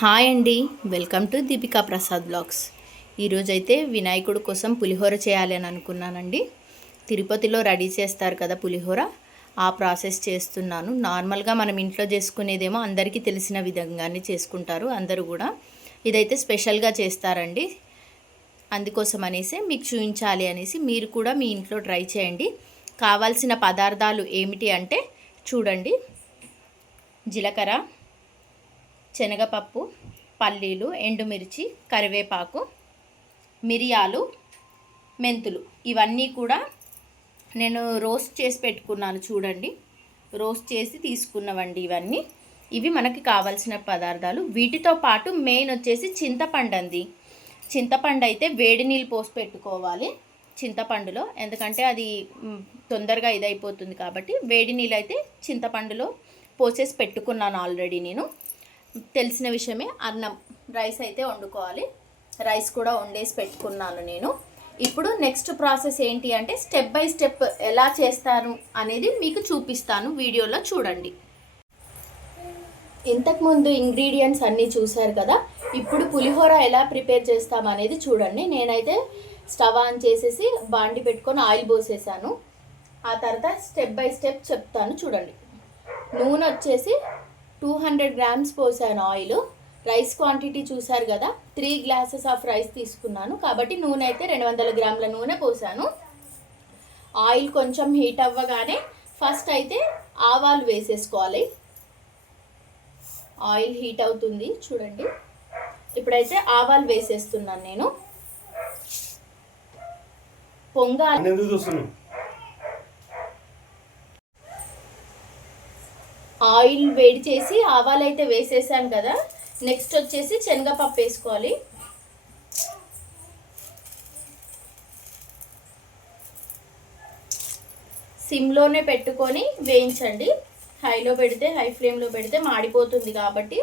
Hi అండి. Welcome to Deepika Prasad blogs. ఈరోజైతే వినాయకుడు కోసం పులిహోర చేయాలి అని అనుకున్నానండి. తిరుపతిలో రెడీ చేస్తారు కదా పులిహోర. ఆ ప్రాసెస్ చేస్తున్నాను. నార్మల్గా మనం ఇంట్లో చేసుకునేదేమో అందరికీ తెలిసిన విధంగానే చేసుకుంటారు అందరూ కూడా. ఇదైతే స్పెషల్గా చేస్తారండి. అందుకోసం అనేసి మీకు చూపించాలి అనేసి మీరు కూడా మీ ఇంట్లో ట్రై చేయండి. కావాల్సిన పదార్థాలు ఏమిటి అంటే చూడండి. జీలకర్ర శనగపప్పు పల్లీలు ఎండుమిర్చి కరివేపాకు మిరియాలు మెంతులు. ఇవన్నీ కూడా నేను రోస్ట్ చేసి పెట్టుకున్నాను చూడండి. రోస్ట్ చేసి తీసుకున్నవండి ఇవన్నీ. ఇవి మనకి కావాల్సిన పదార్థాలు. వీటితో పాటు మెయిన్ వచ్చేసి చింతపండు అండి చింతపండు అయితే వేడి నీళ్ళు పోసి పెట్టుకోవాలి చింతపండులో. ఎందుకంటే అది తొందరగా ఇదైపోతుంది కాబట్టి వేడి నీళ్ళు అయితే చింతపండులో పోసేసి పెట్టుకున్నాను ఆల్రెడీ నేను. తెలిసిన విషయమే అన్నం రైస్ అయితే వండుకోవాలి. రైస్ కూడా వండేసి పెట్టుకున్నాను నేను. ఇప్పుడు నెక్స్ట్ ప్రాసెస్ ఏంటి అంటే స్టెప్ బై స్టెప్ ఎలా చేస్తాను అనేది మీకు చూపిస్తాను వీడియోలో చూడండి. ఇంతకుముందు ఇంగ్రీడియంట్స్ అన్నీ చూశారు కదా ఇప్పుడు పులిహోర ఎలా ప్రిపేర్ చేస్తాం అనేది చూడండి. నేనైతే స్టవ్ ఆన్ చేసేసి బాండి పెట్టుకొని ఆయిల్ పోసేసాను. ఆ తర్వాత స్టెప్ బై స్టెప్ చెప్తాను చూడండి. నూనె వచ్చేసి టూ హండ్రెడ్ గ్రామ్స్ పోసాను ఆయిల్. రైస్ క్వాంటిటీ చూసారు కదా త్రీ గ్లాసెస్ ఆఫ్ రైస్ తీసుకున్నాను. కాబట్టి నూనె అయితే రెండు వందల గ్రాముల నూనె పోసాను. ఆయిల్ కొంచెం హీట్ అవ్వగానే ఫస్ట్ అయితే ఆవాలు వేసేసుకోవాలి. ఆయిల్ హీట్ అవుతుంది చూడండి. ఇప్పుడైతే ఆవాలు వేసేస్తున్నాను నేను. పొంగాలి. ఆయిల్ వేడి చేసి ఆవాలు అయితే వేసేసాను కదా. నెక్స్ట్ వచ్చేసి శనగపప్పు వేసుకోవాలి. సిమ్లోనే పెట్టుకొని వేయించండి. హైలో పెడితే హై ఫ్లేమ్లో పెడితే మాడిపోతుంది కాబట్టి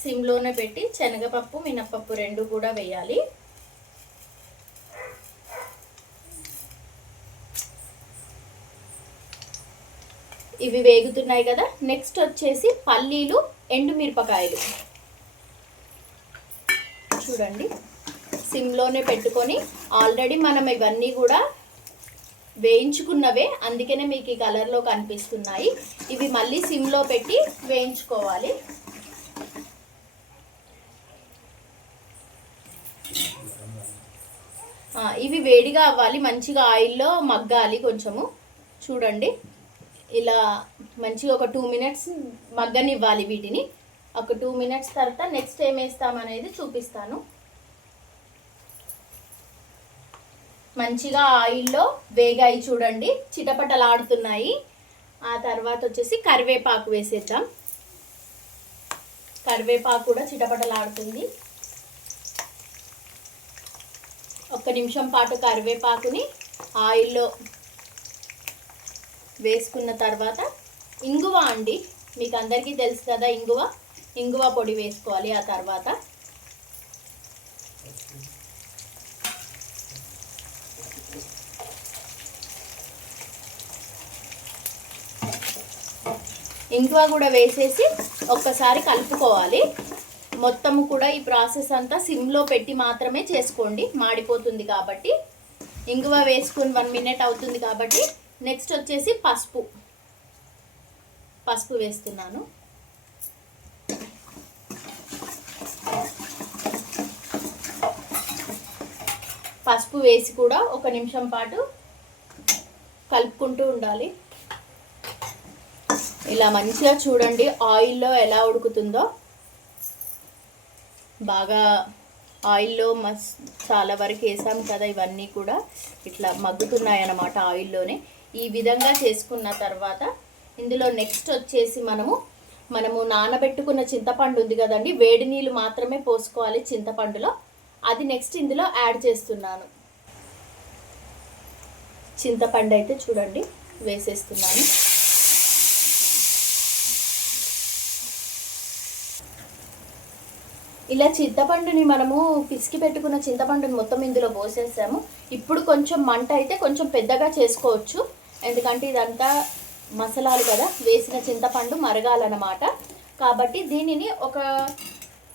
సిమ్లోనే పెట్టి శనగపప్పు మినప్పప్పు రెండు కూడా వేయాలి. ఇవి వేగుతున్నాయి కదా. నెక్స్ట్ వచ్చేసి పల్లీలు ఎండుమిరపకాయలు చూడండి. సిమ్లోనే పెట్టుకొని ఆల్రెడీ మనం ఇవన్నీ కూడా వేయించుకున్నవే. అందుకనే మీకు ఈ కలర్లో కనిపిస్తున్నాయి. ఇవి మళ్ళీ సిమ్లో పెట్టి వేయించుకోవాలి. ఇవి వేడిగా అవ్వాలి. మంచిగా ఆయిల్లో మగ్గాలి కొంచెము. చూడండి. ఇలా మంచిగా ఒక టూ మినిట్స్ మగ్గనివ్వాలి వీటిని. ఒక టూ మినిట్స్ తర్వాత నెక్స్ట్ ఏం వేస్తామనేది చూపిస్తాను. మంచిగా ఆయిల్లో వేగాయి చూడండి. చిటపటలాడుతున్నాయి. ఆ తర్వాత వచ్చేసి కరివేపాకు వేసేద్దాం. కరివేపాకు కూడా చిటపటలాడుతుంది. ఒక్క నిమిషం పాటు కరివేపాకుని ఆయిల్లో వేసుకున్న తర్వాత ఇంగువ అండి. మీకు అందరికీ తెలుసు కదా ఇంగువ. ఇంగువ పొడి వేసుకోవాలి ఆ తర్వాత. ఇంగువ కూడా వేసేసి ఒక్కసారి కలుపుకోవాలి. మొత్తము కూడా ఈ ప్రాసెస్ అంతా సిమ్లో పెట్టి మాత్రమే చేసుకోండి. మాడిపోతుంది కాబట్టి. ఇంగువ వేసుకుని వన్ మినిట్ అవుతుంది కాబట్టి నెక్స్ట్ వచ్చేసి పసుపు. పసుపు వేస్తున్నాను. పసుపు వేసి కూడా ఒక నిమిషం పాటు కలుపుకుంటూ ఉండాలి. ఇలా మంచిగా చూడండి ఆయిల్లో ఎలా ఉడుకుతుందో. బాగా ఆయిల్లో మస్ చాలా వరకు వేసాం కదా ఇవన్నీ కూడా. ఇట్లా మగ్గుతున్నాయి అన్నమాట ఆయిల్లోనే. ఈ విధంగా చేసుకున్న తర్వాత ఇందులో నెక్స్ట్ వచ్చేసి మనము మనము నానబెట్టుకున్న చింతపండు ఉంది కదండి వేడి నీళ్ళు మాత్రమే పోసుకోవాలి చింతపండులో. అది నెక్స్ట్ ఇందులో యాడ్ చేస్తున్నాను. చింతపండు అయితే చూడండి వేసేస్తున్నాను. ఇలా చింతపండుని మనము పిసికి పెట్టుకున్న చింతపండుని మొత్తం ఇందులో పోసేసాము. ఇప్పుడు కొంచెం మంట అయితే కొంచెం పెద్దగా చేసుకోవచ్చు. ఎందుకంటే ఇదంతా మసాలాలు కదా వేసిన చింతపండు మరగాలన్నమాట. కాబట్టి దీనిని ఒక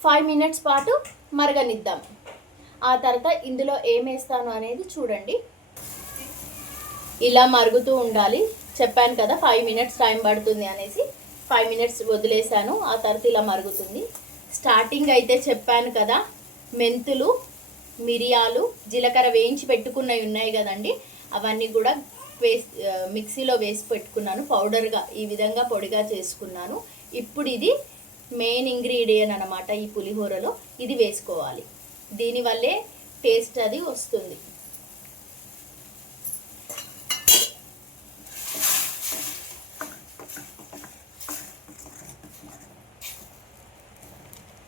ఫైవ్ మినిట్స్ పాటు మరగనిద్దాం. ఆ తర్వాత ఇందులో ఏం వేస్తాను అనేది చూడండి. ఇలా మరుగుతూ ఉండాలి. చెప్పాను కదా ఫైవ్ మినిట్స్ టైం పడుతుంది అనేసి. ఫైవ్ మినిట్స్ వదిలేసాను ఆ తర్వాత ఇలా మరుగుతుంది. స్టార్టింగ్ అయితే చెప్పాను కదా మెంతులు మిరియాలు జీలకర్ర వేయించి పెట్టుకున్నవి ఉన్నాయి కదండి. అవన్నీ కూడా వేసి మిక్సీలో వేసి పెట్టుకున్నాను. పౌడర్గా ఈ విధంగా పొడిగా చేసుకున్నాను. ఇప్పుడు ఇది మెయిన్ ఇంగ్రీడియంట్ అనమాట ఈ పులిహోరలో. ఇది వేసుకోవాలి. దీనివల్లే టేస్ట్ అది వస్తుంది.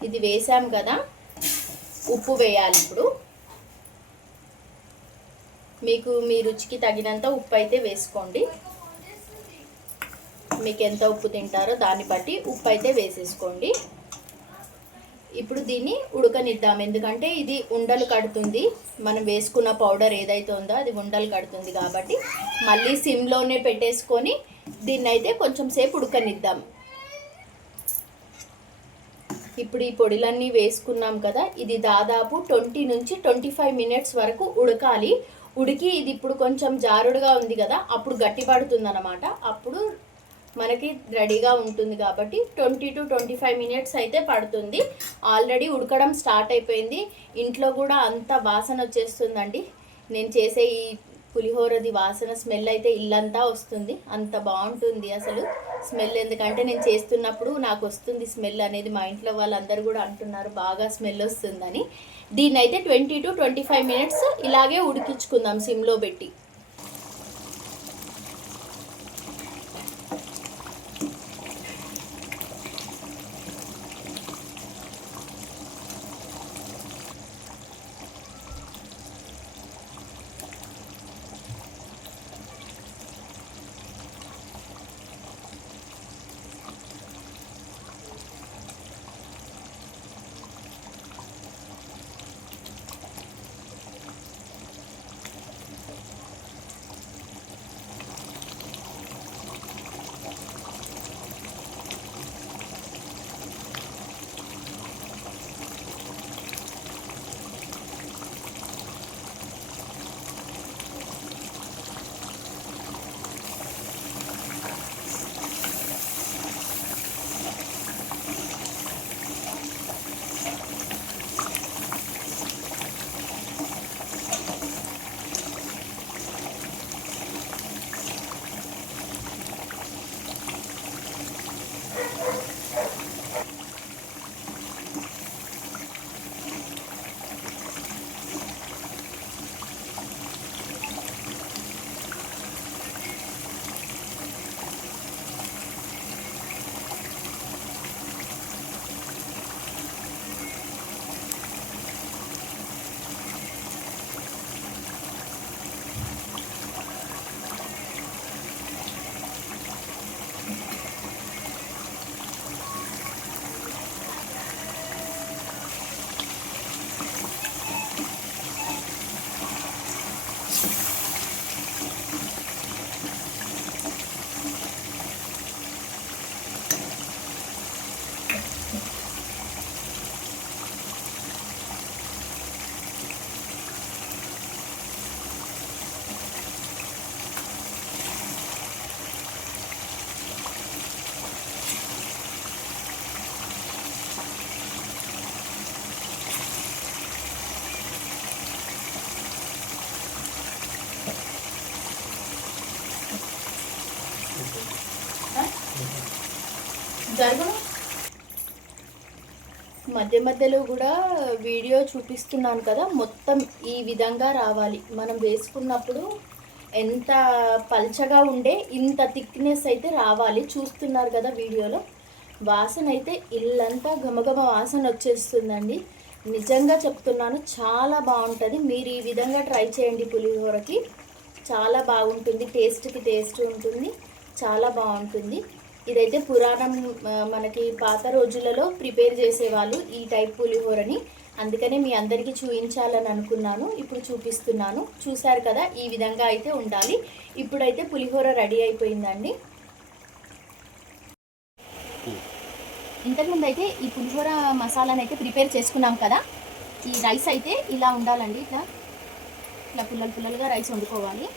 ఇది వేసాం కదా. ఉప్పు వేయాలి ఇప్పుడు. మీకు మీ రుచికి తగినంత ఉప్పు అయితే వేసుకోండి. మీకు ఎంత ఉప్పు తింటారో దాన్ని బట్టి ఉప్పు అయితే వేసేసుకోండి. ఇప్పుడు దీన్ని ఉడకనిద్దాం. ఎందుకంటే ఇది ఉండలు కడుతుంది. మనం వేసుకున్న పౌడర్ ఏదైతే ఉందో అది ఉండలు కడుతుంది కాబట్టి మళ్ళీ సిమ్లోనే పెట్టేసుకొని దీన్ని అయితే కొంచెం సేపు ఉడకనిద్దాం. ఇప్పుడు ఈ పొడిలన్నీ వేసుకున్నాం కదా ఇది దాదాపు ట్వంటీ నుంచి ట్వంటీ ఫైవ్ మినిట్స్ వరకు ఉడకాలి. ఉడికి ఇది ఇప్పుడు కొంచెం జారుడుగా ఉంది కదా అప్పుడు గట్టి పడుతుంది అనమాట అప్పుడు మనకి రెడీగా ఉంటుంది కాబట్టి twenty to twenty five minutes అయితే పడుతుంది. ఆల్రెడీ ఉడకడం స్టార్ట్ అయిపోయింది. ఇంట్లో కూడా అంత వాసన వచ్చేస్తుందండి. నేను చేసే ఈ పులిహోరది వాసన స్మెల్ అయితే ఇల్లంతా వస్తుంది. అంత బాగుంటుంది అసలు స్మెల్. ఎందుకంటే నేను చేస్తున్నప్పుడు నాకు వస్తుంది స్మెల్ అనేది మా ఇంట్లో వాళ్ళందరూ కూడా అంటున్నారు బాగా స్మెల్ వస్తుందని. దీన్ని అయితే twenty to twenty five minutes ఇలాగే ఉడికించుకుందాం సిమ్లో పెట్టి. జరుగును. మధ్య మధ్యలో కూడా వీడియో చూపిస్తున్నాను కదా మొత్తం ఈ విధంగా రావాలి. మనం వేసుకున్నప్పుడు ఎంత పల్చగా ఉండే ఇంత థిక్నెస్ అయితే రావాలి. చూస్తున్నారు కదా వీడియోలో. వాసన అయితే ఇల్లంతా ఘమఘమ వాసన వచ్చేస్తుందండి. నిజంగా చెప్తున్నాను చాలా బాగుంటుంది. మీరు ఈ విధంగా ట్రై చేయండి పులిహోరకి. చాలా బాగుంటుంది టేస్ట్కి టేస్ట్ ఉంటుంది చాలా బాగుంటుంది. ఇదైతే పురాణం మనకి పాత రోజులలో ప్రిపేర్ చేసేవాళ్ళు ఈ టైప్ పులిహోరని. అందుకనే మీ అందరికీ చూపించాలని అనుకున్నాను ఇప్పుడు చూపిస్తున్నాను. చూశారు కదా ఈ విధంగా అయితే ఉండాలి. ఇప్పుడైతే పులిహోర రెడీ అయిపోయిందండి. ఇంతకుముందు అయితే ఈ పులిహోర మసాలాను అయితే ప్రిపేర్ చేసుకున్నాం కదా ఈ రైస్ అయితే ఇలా ఉండాలండి ఇట్లా. ఇట్లా పుల్లలు పుల్లలుగా రైస్ వండుకోవాలి.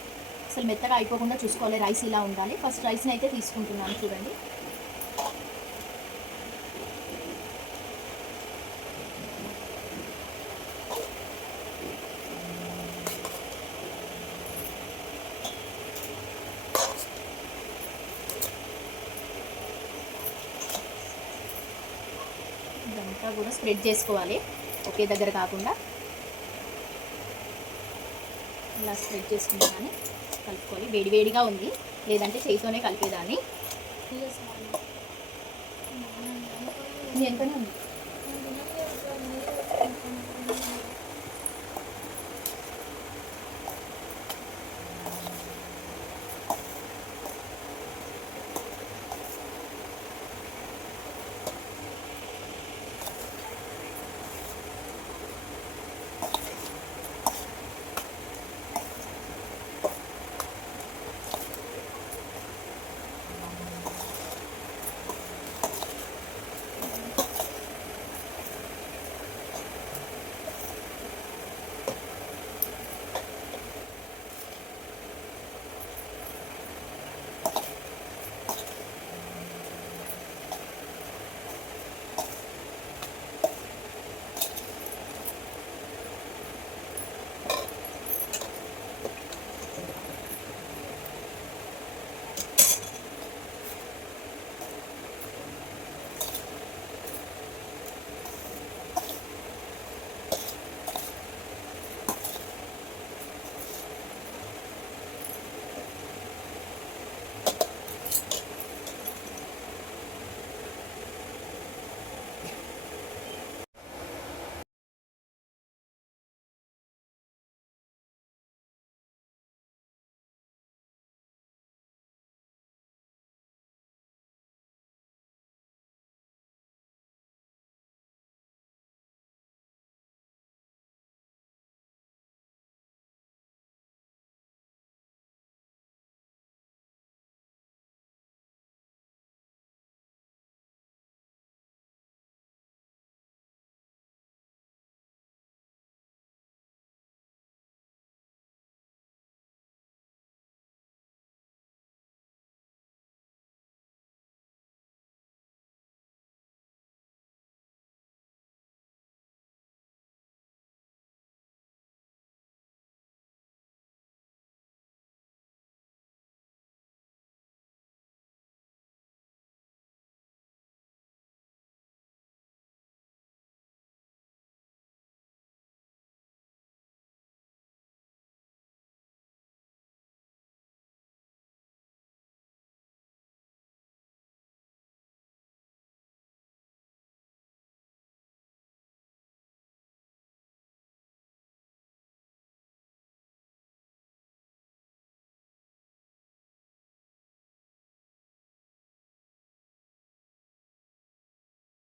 అసలు మెత్తగా అయిపోకుండా చూసుకోవాలి. రైస్ ఇలా ఉండాలి. ఫస్ట్ రైస్ని అయితే తీసుకుంటున్నాను చూడండి. ఇదంతా కూడా స్ప్రెడ్ చేసుకోవాలి. ఒకే దగ్గర కాకుండా. ఇలా స్ప్రెడ్ చేసుకుంటాను కలుపుకోవాలి వేడి వేడిగా ఉంది. లేదంటే చేతితోనే కలిపేదాన్ని. ఎంతనే ఉంది?